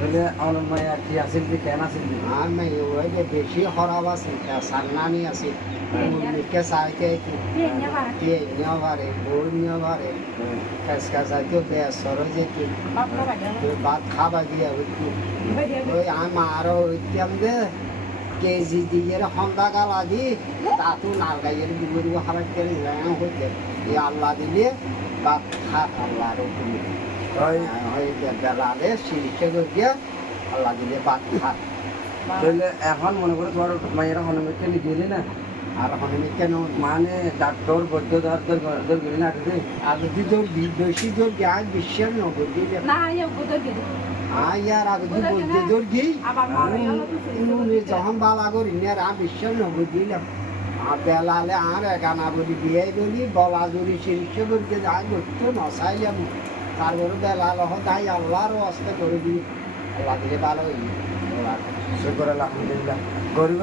বলে আমার মায়া কি আছিল যে কেন আছিল যে আমি ওই যে বেশি খরাব আছে সান্নানি আছে মুরগিকে চাইতে নিয়ে পারে গরু নিয়ে পারে কাজকা চাইতে বেসর যেতে ভাত খাবা দিয়ে হইতো ওই আমারও হইতাম যে কেজি দিয়ে হন্দা গালা দি তাতো নাল গাইয়ের দিব খারাপ করে হইতে এই আল্লাহ দিলে ভাত খা আল্লাহর ওই বেলালে শিরিষে গিয়ে আল্লাহ দিলে ভাত খা বলে এখন মনে করে তোমার মায়েরা হনুমিকে গেলি না আর হনুমি কেন মানে ডাক্তার বৈদ্য দর গেলি না আগে আর যদি তোর বেশি তোর গ্যাস বিশ্বাস নগর দিয়ে আর আগে যদি বলতে তোর গি যখন বালা করি আর বিশ্বাস নগর দিলাম আর বেলালে আর একানা বলি দিয়ে বলি বলা জুড়ি শীর্ষ করতে যাই করতে নসাইলাম তারপরে বেলাল তাই আল্লাহর অস্তে করে দিই আল্লাহ দিলে ভালো হইনি শুকর আলহামদুলিল্লাহ গরিব